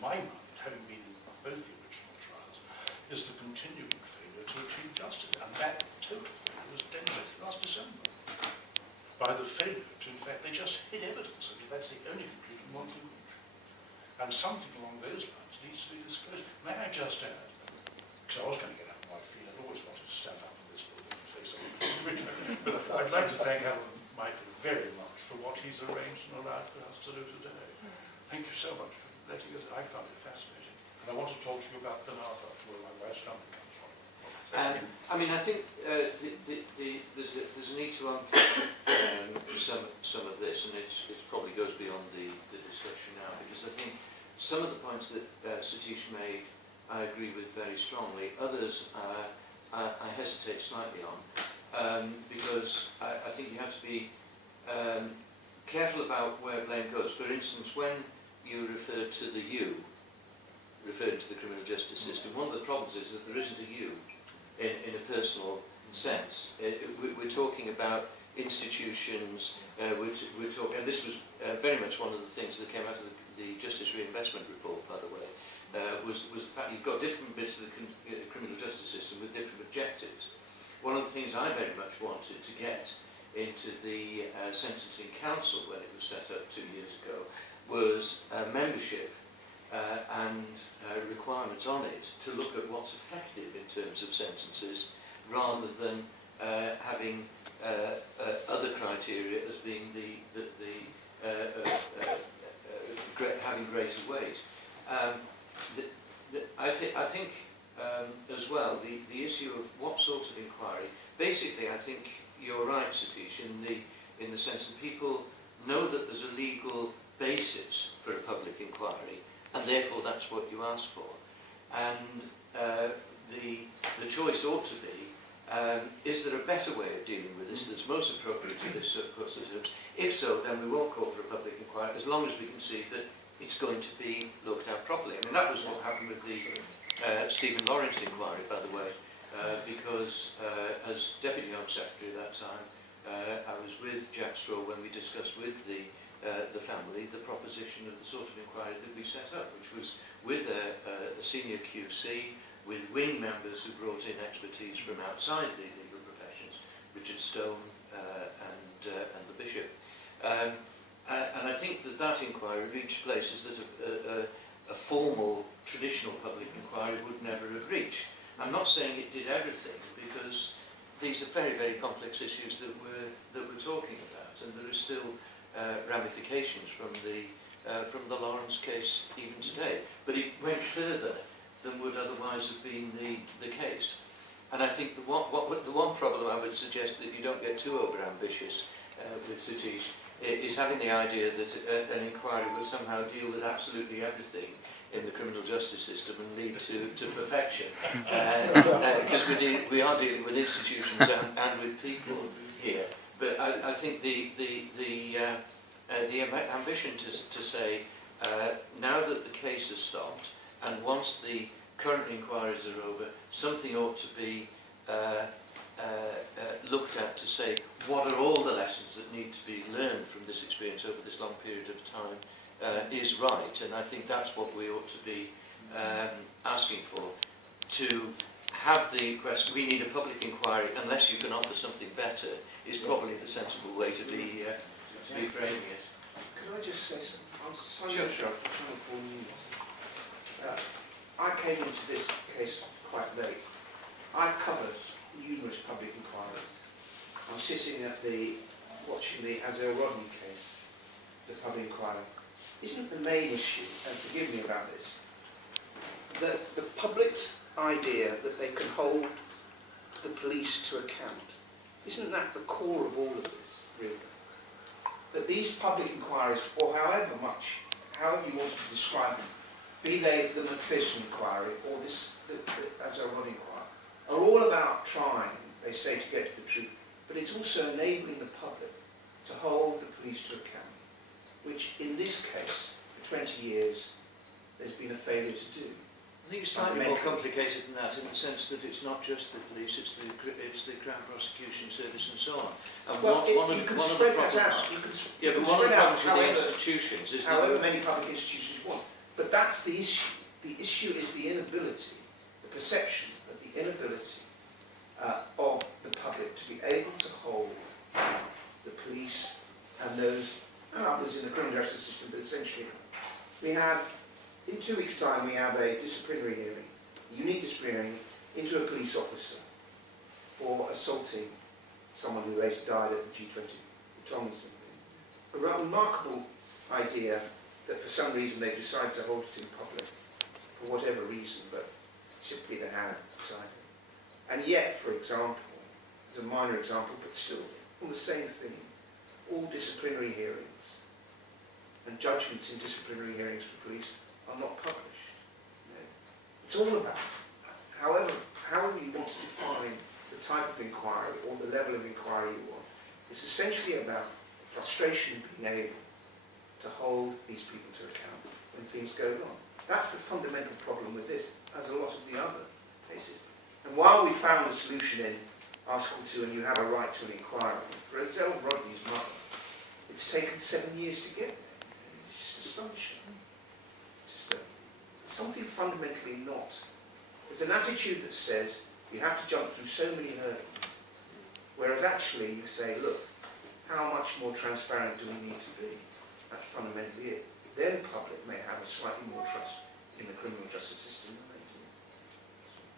my mind, having been in both the original trials, is the continuing failure to achieve justice. And that total failure was demonstrated last December by the failure to, in fact, they just hid evidence. I mean, that's the only conclusion one can reach. And something along those lines needs to be disclosed. May I just add, because I was going to get out of my feet, I've always wanted to stand up in this building and say something original, but I'd like to thank Alan Michael very much for what he's arranged and allowed for us to do today. Thank you so much for letting us. I found it fascinating. And I want to talk to you about Penarth after where my wife's family comes from. I mean, I think there's a need to unpick some of this, and it probably goes beyond the discussion now, because I think some of the points that Satish made, I agree with very strongly. Others, I hesitate slightly on, because I think you have to be careful about where blame goes. For instance, when you refer to the you, referring to the criminal justice system, one of the problems is that there isn't a you in a personal sense. We're talking about institutions, we're talking, and this was very much one of the things that came out of the Justice Reinvestment Report, by the way, was the fact you've got different bits of the criminal justice system with different objectives. One of the things I very much wanted to get into the Sentencing Council when it was set up 2 years ago was membership and requirements on it to look at what's effective in terms of sentences, rather than having other criteria as being having greater weight. I think as well the issue of what sort of inquiry. Basically, I think you're right, Satish, in the sense that people know that there's a legal basis for a public inquiry, and therefore that's what you ask for. And the choice ought to be, is there a better way of dealing with this that's most appropriate to this course of terms? If so, then we won't call for a public inquiry, as long as we can see that it's going to be looked at properly. I mean, that was what happened with the Stephen Lawrence inquiry, by the way, because as Deputy Home Secretary at that time, I was with Jack Straw when we discussed with the family the proposition of the sort of inquiry that we set up, which was with a senior QC, with wing members who brought in expertise from outside the legal professions, Richard Stone and the Bishop. And I think that inquiry reached places that a formal, traditional public inquiry would never have reached. I'm not saying it did everything, because these are very, very complex issues that we're talking about, and there are still ramifications from the Lawrence case even today. But it went further than would otherwise have been the case. And I think the one problem I would suggest that you don't get too over-ambitious with Satish is having the idea that an inquiry will somehow deal with absolutely everything in the criminal justice system and lead to perfection. Because we are dealing with institutions and with people here. But I think the ambition to say, now that the case has stopped, and once the current inquiries are over, something ought to be looked at to say, what are all the lessons that need to be learned from this experience over this long period of time is right. And I think that's what we ought to be asking for. To have the question, we need a public inquiry unless you can offer something better, is probably the sensible way to be framing it. Could I just say something? I'm so Sure. I came into this case quite late. I've covered numerous public inquiries. I'm sitting at watching the Azelle Rodney case, the public inquiry. Isn't the main issue, and forgive me about this, that the public's idea that they can hold the police to account? Isn't that the core of all of this, really? That these public inquiries, or however you want to describe them, be they the Macpherson inquiry or this the Azelle Rodney inquiry, are all about trying, they say, to get to the truth, but it's also enabling the public to hold the police to account, which in this case, for 20 years, there's been a failure to do. I think it's slightly more complicated than that, in the sense that it's not just the police, it's the Crown Prosecution Service and so on. And well, you can spread that out. Yeah, but one of the problems with the institutions is however many public institutions you want. But that's the issue. The issue is the inability, the perception of the inability of the public to be able to hold the police and those and others in the criminal justice system, but essentially we have, in 2 weeks' time, we have a disciplinary hearing, a unique disciplinary hearing into a police officer for assaulting someone who later died at the G20 Tomlinson. A rather remarkable idea that for some reason they've decided to hold it in public, for whatever reason, but simply they have decided. And yet, for example, as a minor example, but still, on the same thing, all disciplinary hearings and judgments in disciplinary hearings for police are not published. It's all about, however you want to define the type of inquiry or the level of inquiry you want, it's essentially about frustration in being able to hold these people to account when things go wrong. That's the fundamental problem with this, as a lot of the other cases. And while we found a solution in Article 2 and you have a right to an inquiry, for Azelle Rodney's mother, it's taken 7 years to get there. It's just astonishing. It's just something fundamentally not. There's an attitude that says you have to jump through so many hurdles, whereas actually you say, look, how much more transparent do we need to be? That's fundamentally it. Then the public may have a slightly more trust in the criminal justice system than they